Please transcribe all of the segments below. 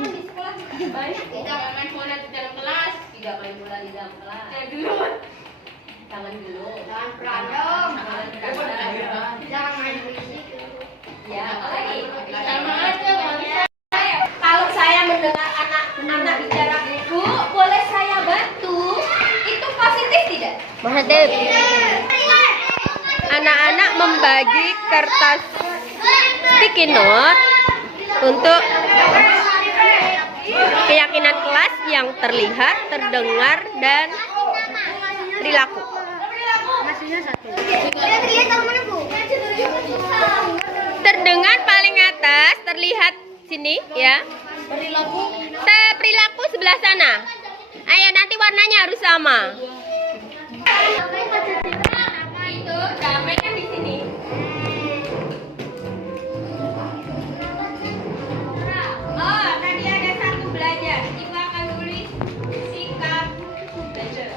di sekolah banyak. Tidak main bola di dalam kelas. Tidak main bola di dalam kelas. Jangan dulu. Jangan berantem. Jangan main fisik. Ya, apalagi? Sama aja. Kalau saya mendengar anak-anak bicara, Bu, boleh saya bantu? Itu positif tidak? Positif. Anak-anak membagi kertas sticky note untuk keyakinan kelas yang terlihat, terdengar, dan perilaku. Terdengar paling atas, terlihat sini ya. Perilaku sebelah sana. Ayo, nanti warnanya harus sama. Itu damai kan di sini. Oh, tadi ada satu belajar. Ibu akan tulis sikap belajar.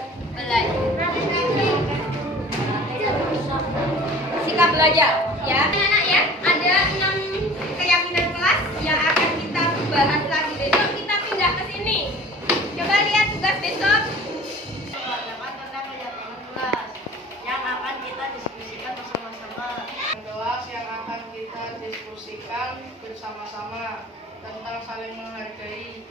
Sikap belajar, ya. Anak ya, ada 6 keyakinan kelas yang akan kita bahas lagi besok. Kita pindah ke sini. Coba lihat tugas besok. Yang akan kita diskusikan bersama-sama. Kelas yang akan kita diskusikan bersama-sama tentang saling menghargai.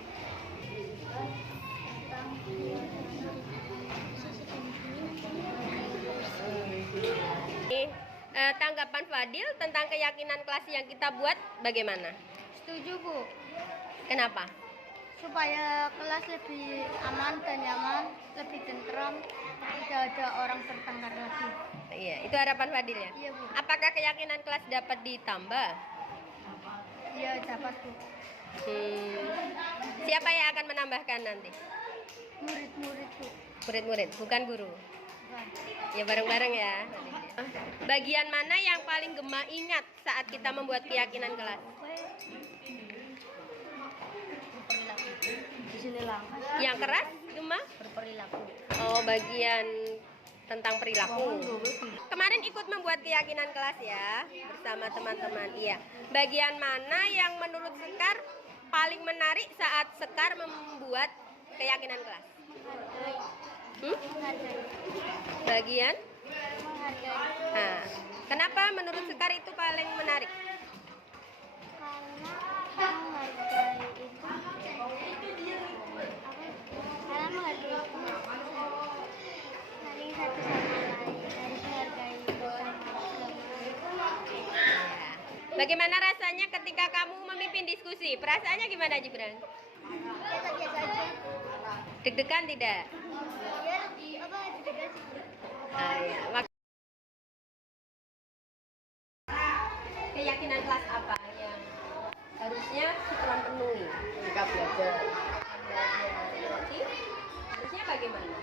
Tanggapan Fadil tentang keyakinan kelas yang kita buat bagaimana? Setuju, Bu. Kenapa? Supaya kelas lebih aman dan nyaman, lebih tentram, tidak ada orang bertengkar lagi. Iya, itu harapan Fadil ya? Iya, Bu. Apakah keyakinan kelas dapat ditambah? Iya, dapat, Bu. Siapa yang akan menambahkan nanti? Murid-murid, Bu. Murid-murid, bukan guru. Bukan. Ya bareng-bareng ya. Bagian mana yang paling Gema ingat saat kita membuat keyakinan kelas? Berperilaku. Di sini lang. Yang keras, Gema? Berperilaku. Oh, bagian tentang perilaku. Kemarin ikut membuat keyakinan kelas ya, bersama teman-teman. Iya. Bagian mana yang menurut Sekar paling menarik saat Sekar membuat keyakinan kelas? Bagian? Nah, kenapa menurut Sekar itu paling menarik? Karena menghargai itu saling satu sama lain, harus menghargai Bagaimana rasanya ketika kamu memimpin diskusi? Perasaannya gimana, Jibran? biasa aja. Deg-degan tidak? Ya, deg-degan sih. Ya. Keyakinan kelas apa yang harusnya Syukron penuhi? Sikap belajar. Berarti harusnya bagaimana?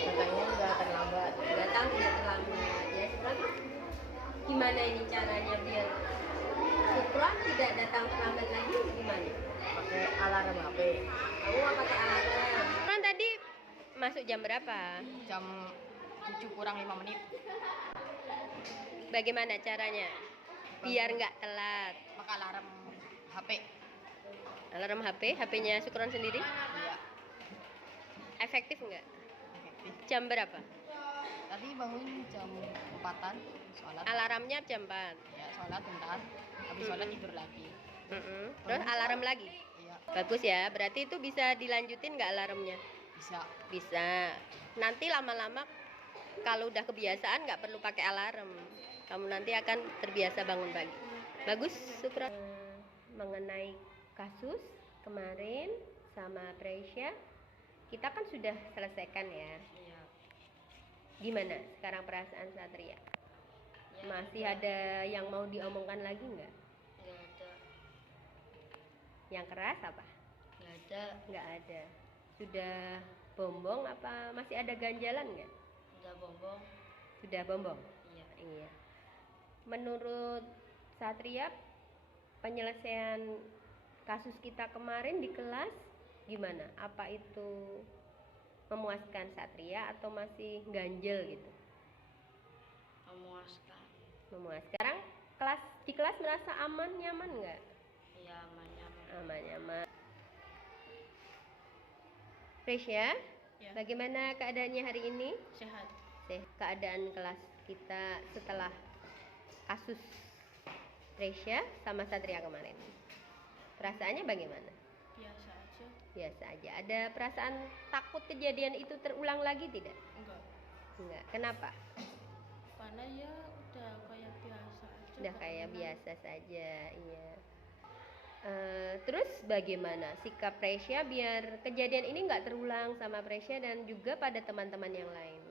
Katanya nggak terlambat. Datang tidak terlambat ya, Syukron. Gimana ini caranya biar Syukron tidak datang terlambat lagi? Gimana? Pakai alarm HP. Kamu mau pakai alarm? Syukron tadi masuk jam berapa? Jam 7 kurang 5 menit. Bagaimana caranya biar nggak telat? Pakai alarm HP. Alarm HP, HP-nya Syukron sendiri? Iya. Efektif nggak? Efektif. Jam berapa? Tadi bangun jam 4-an, sholat. Alarmnya jam 4. Ya, sholat bentar. Habis sholat tidur lagi. Terus alarm lagi? Iya, Bagus ya, berarti itu bisa dilanjutin nggak alarmnya? bisa. Bisa. Nanti lama-lama kalau udah kebiasaan nggak perlu pakai alarm. Kamu nanti akan terbiasa bangun pagi. Bagus, Syukron. Mengenai kasus kemarin sama Presya, kita kan sudah selesaikan ya. Iya. Gimana sekarang perasaan Satria? Masih ada yang mau diomongkan lagi nggak? Nggak ada. Yang keras apa? Nggak ada. Nggak ada. Sudah bombong apa masih ada ganjalan nggak? Udah bombong. Sudah bombong? Iya. Iya. Menurut Satria, penyelesaian kasus kita kemarin di kelas gimana? Apa itu memuaskan Satria atau masih ganjel gitu? Memuaskan. Memuaskan. Sekarang di kelas merasa aman, nyaman nggak? Iya, aman nyaman. Aman-aman. Presya, Ya. bagaimana keadaannya hari ini? Sehat. Keadaan kelas kita setelah kasus Presya sama Satria kemarin. Perasaannya bagaimana? Biasa aja. Biasa aja. Ada perasaan takut kejadian itu terulang lagi tidak? Enggak. Enggak. Kenapa? Karena ya udah kayak biasa aja. Udah kayak biasa saja, iya. Terus bagaimana sikap Presya biar kejadian ini nggak terulang sama Presya dan juga pada teman-teman yang lain?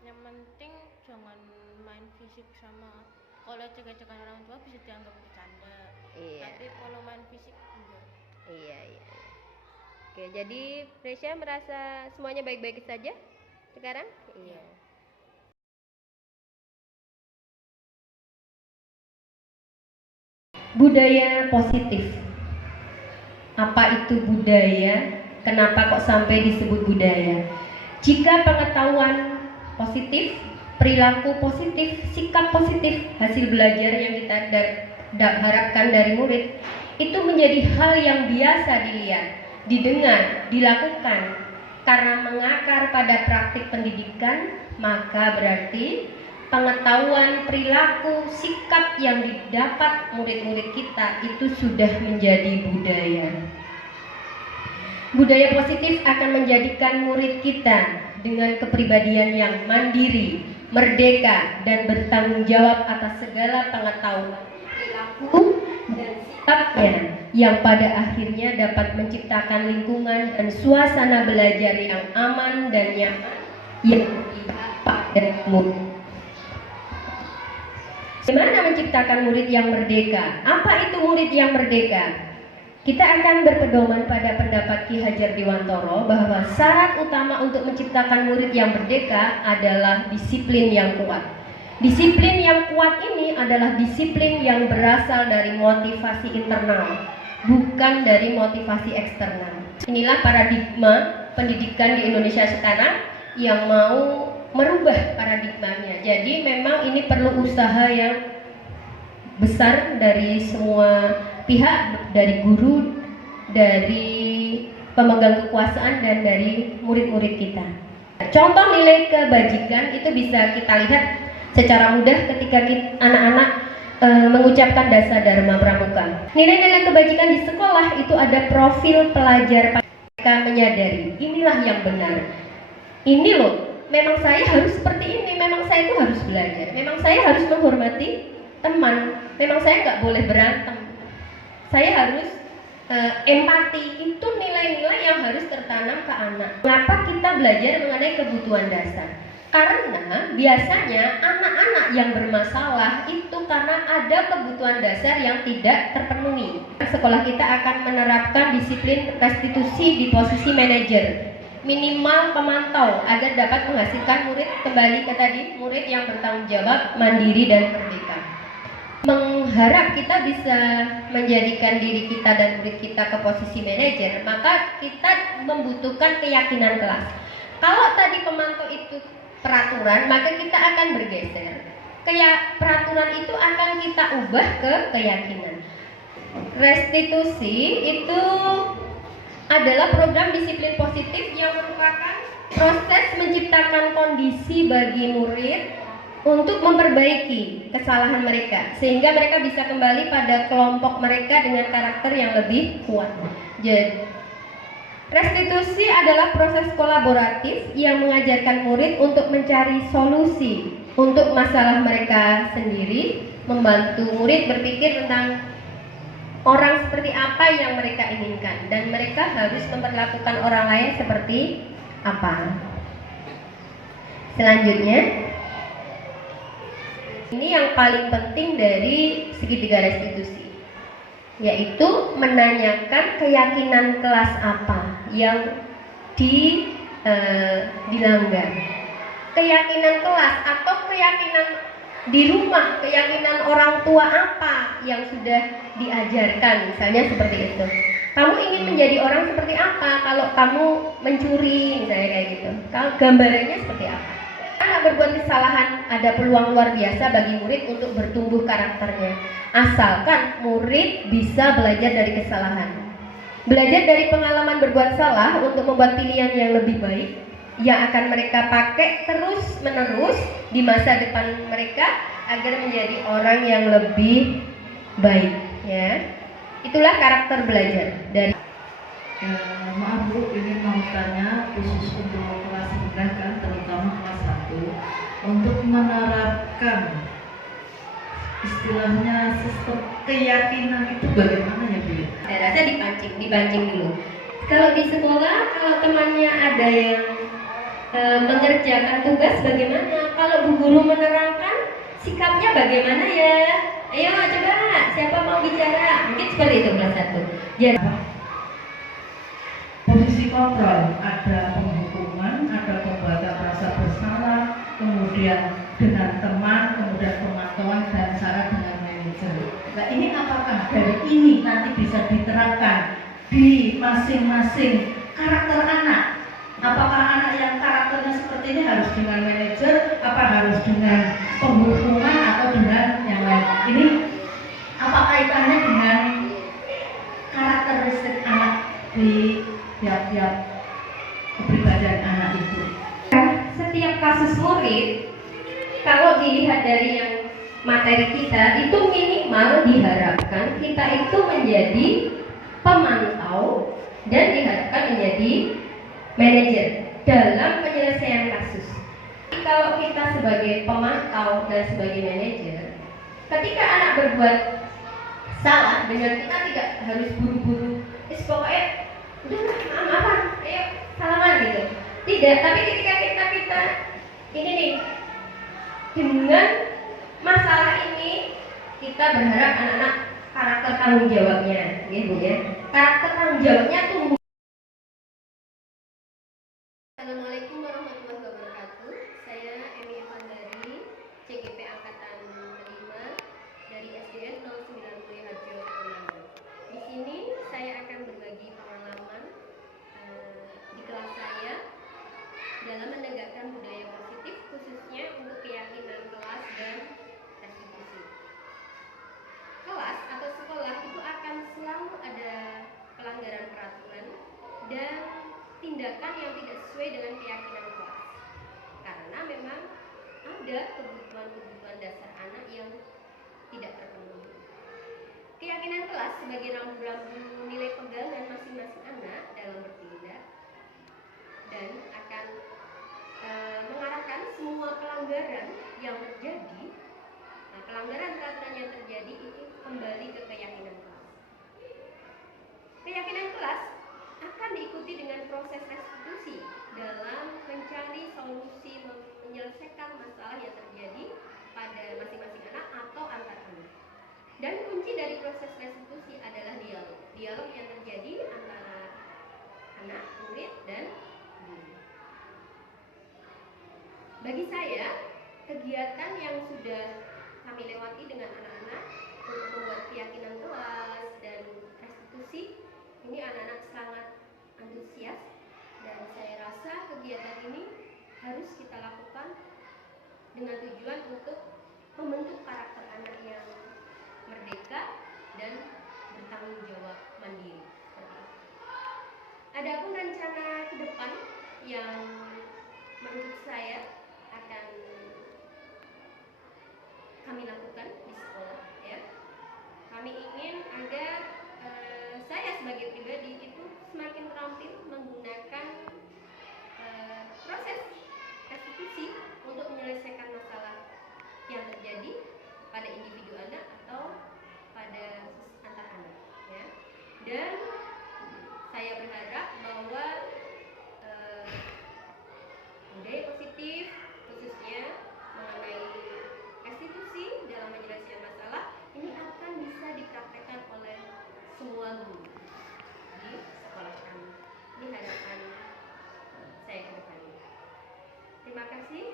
Yang penting jangan main fisik sama. Kalau cekak-cekan orang tua bisa dianggap bercanda. Iya. Tapi kalau main fisik enggak. Iya. Oke, jadi Presya merasa semuanya baik-baik saja sekarang? Iya. Budaya positif. Apa itu budaya? Kenapa kok sampai disebut budaya? Jika pengetahuan positif, perilaku positif, sikap positif, hasil belajar yang kita harapkan dari murid, itu menjadi hal yang biasa dilihat, didengar, dilakukan. Karena mengakar pada praktik pendidikan, maka berarti pengetahuan, perilaku, sikap yang didapat murid-murid kita itu sudah menjadi budaya. Budaya positif akan menjadikan murid kita dengan kepribadian yang mandiri, merdeka, dan bertanggung jawab atas segala pengetahuan, perilaku, dan sikapnya yang pada akhirnya dapat menciptakan lingkungan dan suasana belajar yang aman dan nyaman yang berpihak pada murid. Bagaimana menciptakan murid yang merdeka? Apa itu murid yang merdeka? Kita akan berpedoman pada pendapat Ki Hajar Dewantoro bahwa syarat utama untuk menciptakan murid yang merdeka adalah disiplin yang kuat. Disiplin yang kuat ini adalah disiplin yang berasal dari motivasi internal, bukan dari motivasi eksternal. Inilah paradigma pendidikan di Indonesia sekarang yang mau merubah paradigmanya. Jadi memang ini perlu usaha yang besar dari semua pihak, dari guru, dari pemegang kekuasaan, dan dari murid-murid kita. Contoh nilai kebajikan itu bisa kita lihat secara mudah ketika anak-anak mengucapkan Dasa Dharma Pramuka. Nilai-nilai kebajikan di sekolah itu ada profil pelajar, mereka menyadari inilah yang benar. Ini loh, memang saya harus seperti ini, memang saya itu harus belajar, memang saya harus menghormati teman, memang saya nggak boleh berantem, saya harus empati. Itu nilai-nilai yang harus tertanam ke anak. Mengapa kita belajar mengenai kebutuhan dasar? Karena biasanya anak-anak yang bermasalah itu karena ada kebutuhan dasar yang tidak terpenuhi. Sekolah kita akan menerapkan disiplin restitusi di posisi manajer, minimal pemantau, agar dapat menghasilkan murid, kembali ke tadi, murid yang bertanggung jawab, mandiri, dan merdeka. Mengharap kita bisa menjadikan diri kita dan murid kita ke posisi manajer, maka kita membutuhkan keyakinan kelas. Kalau tadi pemantau itu peraturan, maka kita akan bergeser. Kayak peraturan itu akan kita ubah ke keyakinan. Restitusi itu adalah program disiplin positif yang merupakan proses menciptakan kondisi bagi murid untuk memperbaiki kesalahan mereka sehingga mereka bisa kembali pada kelompok mereka dengan karakter yang lebih kuat. Jadi, restitusi adalah proses kolaboratif yang mengajarkan murid untuk mencari solusi untuk masalah mereka sendiri, membantu murid berpikir tentang orang seperti apa yang mereka inginkan, dan mereka harus memperlakukan orang lain seperti apa. Selanjutnya, ini yang paling penting dari segitiga restitusi, yaitu menanyakan keyakinan kelas apa yang dilanggar. Keyakinan kelas atau keyakinan di rumah, keyakinan orang tua apa yang sudah diajarkan, misalnya seperti itu. Kamu ingin menjadi orang seperti apa kalau kamu mencuri, misalnya kayak gitu. Kalau gambarannya seperti apa? Anak berbuat kesalahan, ada peluang luar biasa bagi murid untuk bertumbuh karakternya. Asalkan murid bisa belajar dari kesalahan. Belajar dari pengalaman berbuat salah untuk membuat pilihan yang lebih baik yang akan mereka pakai terus menerus di masa depan mereka agar menjadi orang yang lebih baik, ya. Itulah karakter belajar dari. Maaf Bu, ini mau tanya khusus untuk kelas rendah kan, terutama kelas 1, untuk menerapkan istilahnya sistem keyakinan itu bagaimana ya Bu? Saya rasa dipancing dulu. Kalau di sekolah, kalau temannya ada yang mengerjakan tugas bagaimana? Kalau Bu Guru menerangkan, sikapnya bagaimana ya? Ayo coba, siapa mau bicara? Mungkin seperti itu kelas 1. Jadi Posisi kontrol, ada penghukuman, ada pembuatan rasa bersalah, kemudian dengan teman, kemudian pemantauan dan syarat dengan manajer. Nah ini apakah dari ini nanti bisa diterapkan di masing-masing karakter anak? Apakah anak yang karakternya seperti ini harus dengan manajer, apa harus dengan penghukuman atau dengan yang lain? Ini apa kaitannya dengan karakteristik anak di tiap-tiap kepribadian anak itu? setiap kasus murid, kalau dilihat dari yang materi kita, itu minimal diharapkan kita itu menjadi pemantau dan diharapkan menjadi manajer dalam penyelesaian kasus. Kalau kita sebagai pemantau dan sebagai manajer, ketika anak berbuat salah dengan kita tidak harus buru-buru, pokoknya udah maaf-maafan, ayo salaman gitu. Tidak, tapi ketika kita ini nih, dengan masalah ini kita berharap anak-anak karakter tanggung jawabnya, gitu ya. Karakter tanggung jawabnya tumbuh. Assalamualaikum warahmatullahi wabarakatuh. Saya Emi Evandari, CGP Angkatan 5 dari SDN 090 Harjo Purnama. Di sini saya akan berbagi pengalaman di kelas saya dalam menegakkan budaya positif, khususnya untuk keyakinan kelas dan restitusi. Kelas atau sekolah itu akan selalu ada pelanggaran peraturan dan tindakan yang tidak sesuai dengan keyakinan kelas, karena memang ada kebutuhan dasar anak yang tidak terpenuhi. Keyakinan kelas sebagai rambu-rambu nilai pegangan masing-masing anak dalam bertindak dan akan mengarahkan semua pelanggaran yang terjadi. Nah, pelanggaran peraturan yang terjadi itu kembali ke keyakinan kelas. Keyakinan kelas akan diikuti dengan proses restitusi dalam mencari solusi menyelesaikan masalah yang terjadi pada masing-masing anak atau antar anak. Dan kunci dari proses restitusi adalah dialog. Dialog yang terjadi antara anak, murid, dan guru. Bagi saya, kegiatan yang sudah kami lewati dengan anak-anak untuk membuat keyakinan kelas dan restitusi, ini anak-anak sangat antusias, dan saya rasa kegiatan ini harus kita lakukan dengan tujuan untuk membentuk karakter anak yang merdeka dan bertanggung jawab mandiri. Adapun rencana ke depan yang menurut saya akan kami lakukan di sekolah, ya. Kami ingin agar saya sebagai pribadi itu semakin terampil menggunakan proses restitusi untuk menyelesaikan masalah yang terjadi pada individu anak atau pada antar anak, ya. Dan saya berharap bahwa budaya positif khususnya mengenai restitusi dalam menyelesaikan masalah ini akan bisa dipraktekkan oleh semua guru di sekolah kami. Ini harapan saya ke depannya. Terima kasih.